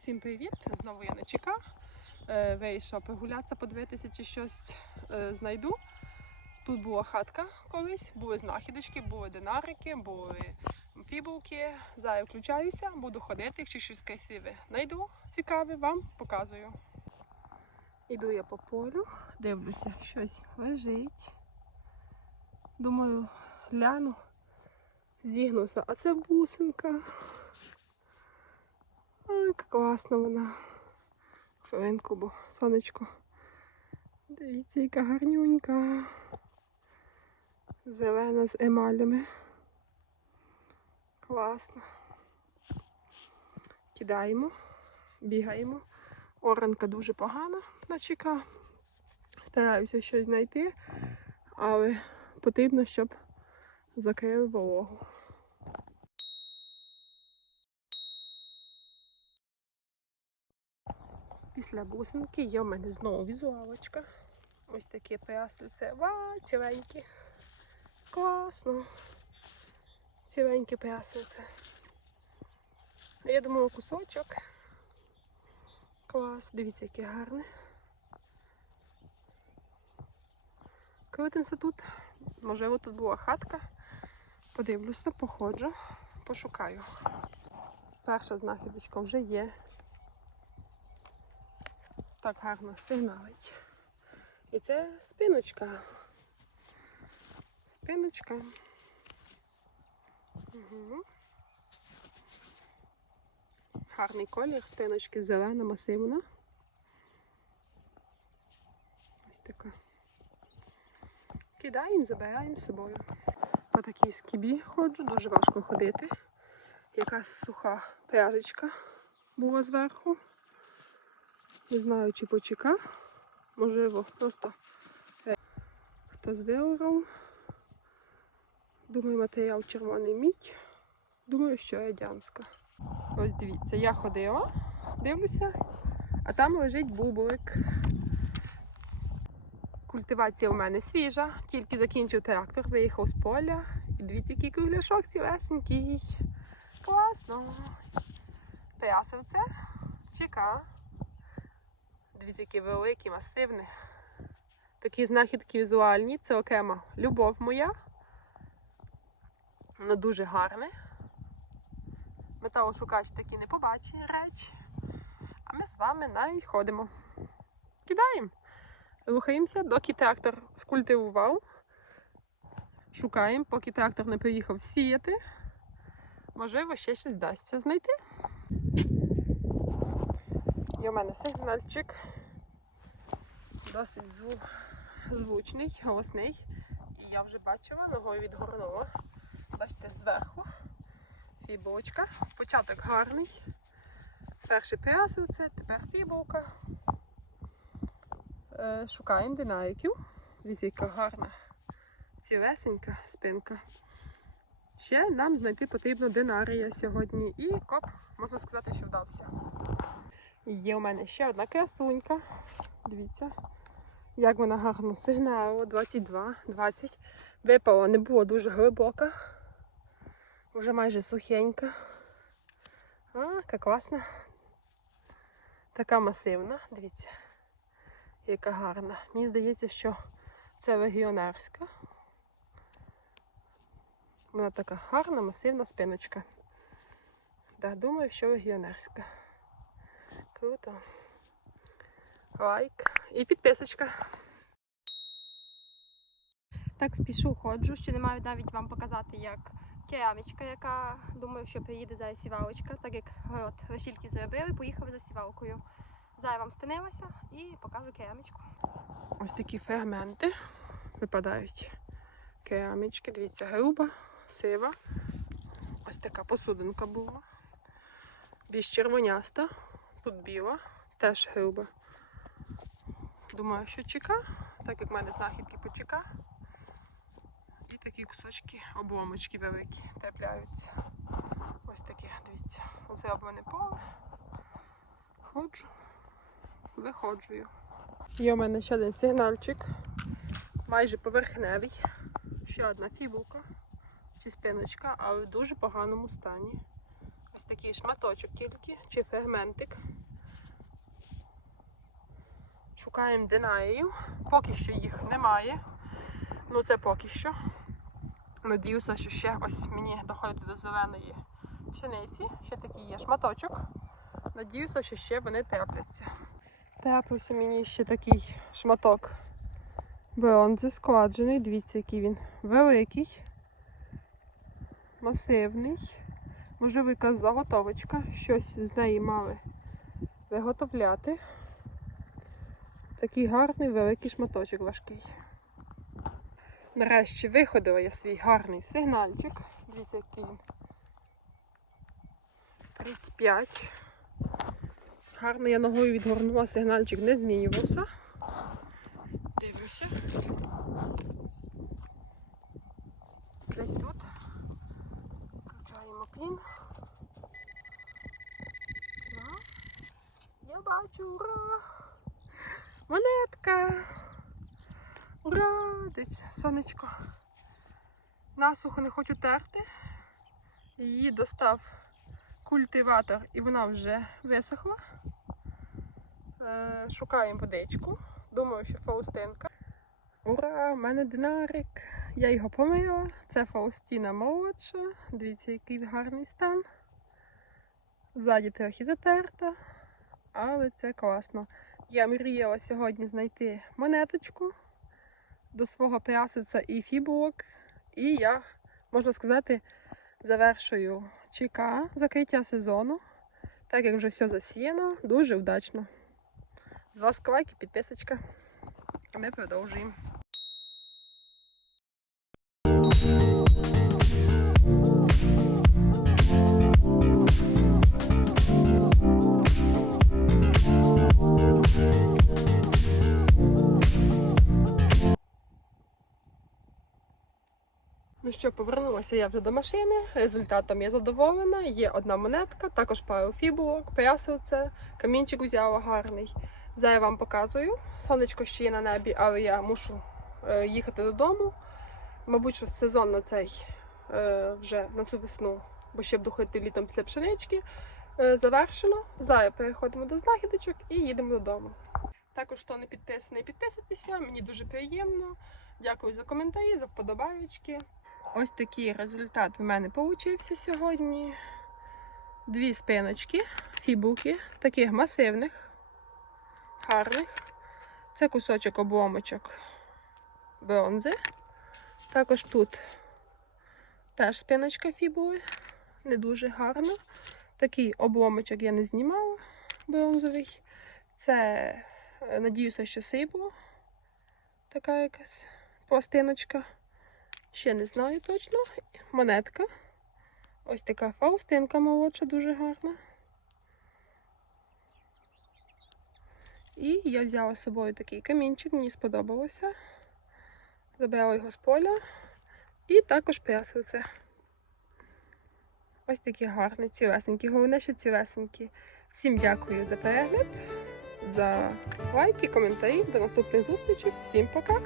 Всім привіт! Знову я на ЧК. Е, Вийшла прогулятися, подивитися, чи щось е, знайду. Тут була хатка колись, були знахідочки, були динарики, були фібулки. Зараз включаюся, буду ходити, якщо щось красиве знайду, цікаве, вам показую. Іду я по полю, дивлюся, щось лежить. Думаю, гляну, зігнуся, а це бусинка. Ой, яка класна вона. Хвилинку, бо сонечко. Дивіться, яка гарнюнька. Зелена з емалями. Класно. Кидаємо, бігаємо. Оранка дуже погана на ЧК. Стараюся щось знайти, але потрібно, щоб закрили вологу. Після бусинки є в мене знову візуалочка. Ось таке пряслице. Ва, ціленьке. Класно. Ціленьке пряслице. Я думала кусочок. Клас, дивіться, яке гарне. Крутимося тут. Можливо, тут була хатка. Подивлюся, походжу, пошукаю. Перша знахідочка вже є так гарно сигналить. І це спиночка. Спиночка. Угу. Гарний колір, спиночки зелена, масивна. Ось така. Кидаємо, забираємо з собою. По такій скібі ходжу, дуже важко ходити. Якась суха пряжечка була зверху. Не знаю, чи почека. Можливо, просто е, хтось виорав. Думаю, матеріал червоний мідь. Думаю, що радянська. Ось дивіться, я ходила, дивлюся, а там лежить бублик. Культивація у мене свіжа, тільки закінчив трактор, виїхав з поля. І дивіться, який кругляшок цілесенький. Класно. Прясовце. Чека. Дивіться, які великі, масивні. Такі знахідки візуальні. Це окрема любов моя. Воно дуже гарне. Металошукач такі не побачені речі. А ми з вами найходимо. Кидаємо. Рухаємося, доки трактор скультивував. Шукаємо, поки трактор не приїхав сіяти. Можливо, ще щось вдасться знайти. Є у мене сигнальчик. Досить зву... звучний, голосний. І я вже бачила, ногою відгорнула. Бачите, зверху фібочка. Початок гарний. Перше прясовце, тепер фіболка. Е, шукаємо динариків. Яка гарна цілесенька спинка. Ще нам знайти потрібно динарія сьогодні. І коп, можна сказати, що вдався. Є у мене ще одна красунька. Дивіться, як вона гарно сигнала. 22, 20. Випала не було дуже глибока. Вже майже сухенька. А, яка класна. Така масивна, дивіться, яка гарна. Мені здається, що це легіонерська. Вона така гарна, масивна спиночка. Да, думаю, що легіонерська. Круто. Лайк і підписочка. Так спішу ходжу, ще не маю навіть вам показати, як керамічка, яка думаю, що приїде зараз сівалочка, так як город весільки зробили, поїхали за сівалкою. Зараз вам спинилася і покажу керамічку. Ось такі фрагменти випадають. Керамічки, дивіться, груба, сива. Ось така посудинка була. Більш червоняста, тут біла, теж груба. Думаю, що чека, так як в мене знахідки по чека. І такі кусочки, обломочки великі трапляються. Ось таке, дивіться, зроблене поле. Ходжу, виходжую. Є у мене ще один сигнальчик, майже поверхневий. Ще одна фібулка чи спиночка, але в дуже поганому стані. Такий шматочок тільки, чи фрагментик. Шукаємо динаїв. Поки що їх немає. Ну це поки що. Надіюся, що ще ось мені доходити до зеленої пшениці. Ще такий є шматочок. Надіюся, що ще вони трапляться. Трапився мені ще такий шматок бронзи складений. Дивіться, який він великий, масивний. Можливо, якась заготовочка. Щось з неї мали виготовляти. Такий гарний великий шматочок важкий. Нарешті виходила я свій гарний сигнальчик. Дивіться, який він. 35. Гарно я ногою відгорнула, сигнальчик не змінювався. Дивлюся. Десь тут. Ура. Я бачу, ура! Монетка! Ура! Дивіться, сонечко. Насухо не хочу терти. Її достав культиватор і вона вже висохла. Е, Шукаємо водичку. Думаю, що Фаустинка. Ура! У мене динарик. Я його помила. Це Фаустіна молодша. Дивіться, який гарний стан. Ззаді трохи затерта, але це класно. Я мріяла сьогодні знайти монеточку до свого прясиця і фібулок. І я, можна сказати, завершую ЧК закриття сезону. Так як вже все засіяно, дуже вдачно. З вас лайк підписочка. Ми продовжуємо. Ну що, повернулася я вже до машини. Результатом я задоволена. Є одна монетка, також пару фібулок, прясовце, камінчик взяла гарний. Зараз я вам показую. Сонечко ще є на небі, але я мушу е, їхати додому. Мабуть, що сезон на цей е, вже на цю весну, бо ще буду ходити літом після пшенички. Е, завершено. Зараз переходимо до знахідочок і їдемо додому. Також, хто не підписаний, підписуйтеся, мені дуже приємно. Дякую за коментарі, за вподобаючки. Ось такий результат в мене получився сьогодні. Дві спиночки, фібулки, таких масивних, гарних. Це кусочок обломочок бронзи. Також тут теж спиночка фібули, не дуже гарно. Такий обломочок я не знімала бронзовий. Це, е, надіюся, що сибло. Така якась пластиночка. Ще не знаю точно. Монетка. Ось така фаустинка молодша, дуже гарна. І я взяла з собою такий камінчик, мені сподобалося. Забрала його з поля. І також прясовце. Ось такі гарні, цілесенькі. Головне, що цілесенькі. Всім дякую за перегляд, за лайки, коментарі. До наступних зустрічей. Всім пока!